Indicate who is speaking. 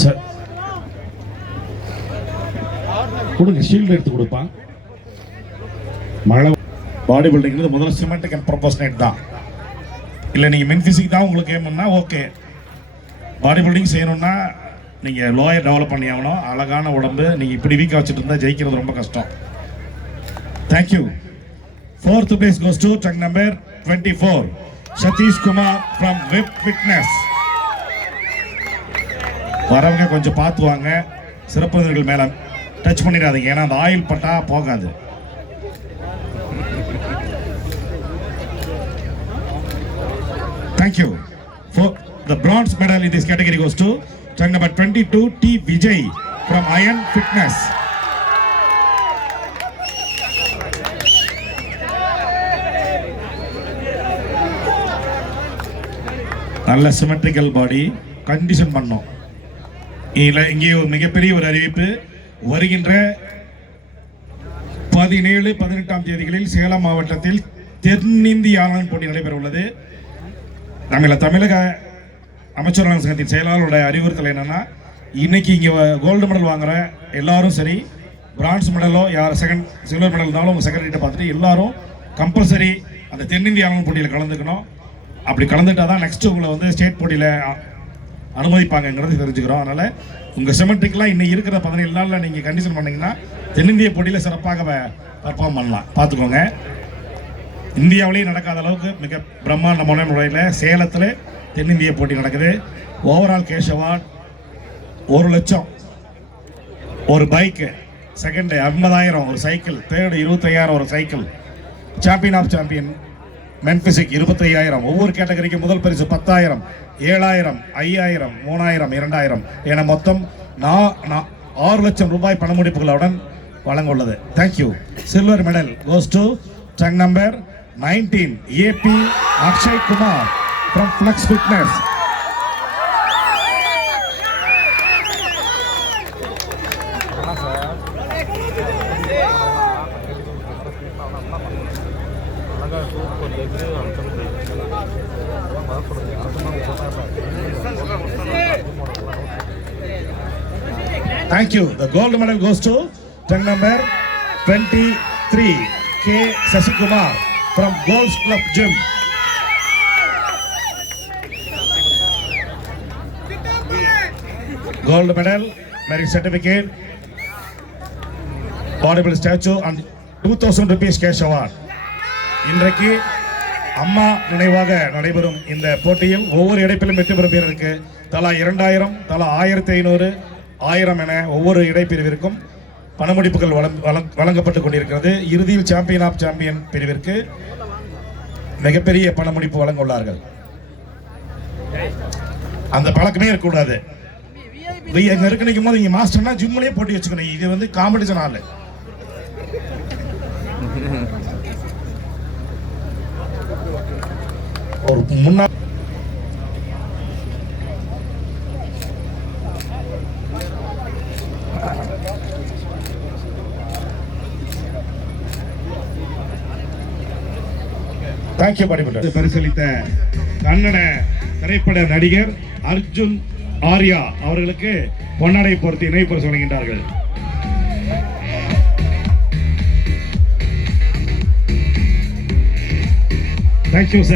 Speaker 1: Sir கொடுங்க shield எடுத்து கொடுப்பான் மழை பாடி பில்டிங்கிறது முதல்ல சிமெண்ட்டுக்கு அண்ட் ப்ரொபோஷனேட் தான். இல்லை நீங்கள் மென் ஃபிசிக் தான் உங்களுக்கு ஏமுன்னா ஓகே பாடி பில்டிங் செய்யணும்னா நீங்கள் லோயர் டெவலப் பண்ணி ஆகணும். அழகான உடம்பு. நீங்கள் இப்படி வீக்காக வச்சுட்டு இருந்தால் ஜெயிக்கிறது ரொம்ப கஷ்டம். Thank you fourth place goes to tag number twenty four Satishkumar from web fitness வரவங்க கொஞ்சம் பார்த்து வாங்க மேலே டச் பண்ணிடாதீங்க ஏன்னா அந்த ஆயில் பட்டா போகாது thank you for the bronze medal in this category goes to tag number twenty two D Vijay from iron fitness நல்ல சிமெட்ரிக்கல் பாடி கண்டிஷன் பண்ணோம் இதில் இங்கே ஒரு மிகப்பெரிய ஒரு அறிவிப்பு. வருகின்ற பதினேழு பதினெட்டாம் தேதிகளில் சேலம் மாவட்டத்தில் தென்னிந்திய ஆளுநர் போட்டி நடைபெற உள்ளது நம்மள தமிழக அமைச்சர் சங்கத்தின் செயலாளருடைய அறிவுறுத்தல் என்னன்னா இன்னைக்கு இங்கே கோல்டு மெடல் வாங்குற எல்லாரும் சரி பிரான்ஸ் மெடலோ யார் செகண்ட் சில்வர் மெடல் இருந்தாலும் உங்கள் செக்ரட்டரிட்ட பார்த்துட்டு எல்லாரும் கம்பல்சரி அந்த தென்னிந்திய ஆளுநர் போட்டியில் கலந்துக்கணும். அப்படி கலந்துட்டா தான் நெக்ஸ்ட் உங்களை வந்து ஸ்டேட் போட்டியில் அனுமதிப்பாங்கங்கிறது தெரிஞ்சுக்கிறோம். அதனால் உங்கள் சிமெண்ட்ரிக்கெலாம் இன்னைக்கு இருக்கிற பதினேழு நாளில் நீங்கள் கண்டிஷன் பண்ணீங்கன்னா தென்னிந்திய போட்டியில் சிறப்பாக பர்ஃபார்ம் பண்ணலாம். பார்த்துக்கோங்க. இந்தியாவிலேயே நடக்காத அளவுக்கு மிக பிரம்மாண்டமான முறையில் சேலத்தில் தென்னிந்திய போட்டி நடக்குது. ஓவரால் கேஷ் அவார்ட் ஒரு லட்சம். ஒரு பைக்கு செகண்டு ஐம்பதாயிரம் ஒரு சைக்கிள் தேர்டு இருபத்தையாயிரம் ஒரு cycle champion of champion men physique இருபத்தி இருபத்தையாயிரம். ஒவ்வொரு கேட்டகரிக்கும் முதல் பரிசு பத்தாயிரம் ஏழாயிரம் ஐயாயிரம் மூணாயிரம் இரண்டாயிரம் என மொத்தம் நா- ஆறு லட்சம் ரூபாய் பணமுடிப்புகளுடன் வழங்க உள்ளது thank you silver medal goes to tag number nineteen A B Akshay Kumar from flux fitness thank you the gold medal goes to tag number twenty three K Sasikumar from Gold's club gym gold medal merit certificate பாடிபிள் statue and two thousand rupees cash award இன்றைக்கு அம்மா நினைவாக நடைபெறும் இந்த போட்டியில் ஒவ்வொரு இடைப்பிலும் வெற்றி பெறும் வீரருக்கு தலா இரண்டாயிரம் தலா ஆயிரத்தி ஐநூறு ஆயிரம் என ஒவ்வொரு இடைப்பிரிவிற்கும் பணமுடிப்புகள் வழங் வழங் வழங்கப்பட்டு கொண்டிருக்கிறது. இறுதியில் சாம்பியன் ஆஃப் சாம்பியன் பிரிவிற்கு மிகப்பெரிய பணமுடிப்பு வழங்க உள்ளார்கள் அந்த பழக்கமே இருக்கக்கூடாது. இருக்கு நிற்கும் போது இங்க மாஸ்டர்னா ஜிம்லயே போட்டி வச்சுக்கணும். இது வந்து காம்படிஷன் ஆளு. ஒரு முன்னா தேங்க்யூ பாடிபட்டர் பரிசளித்த கன்னட திரைப்பட நடிகர் அர்ஜுன் ஆர்யா அவர்களுக்கு பொன்னாடை பொருத்தி இணை பரிசு வழங்குகின்றார்கள். Thank you sir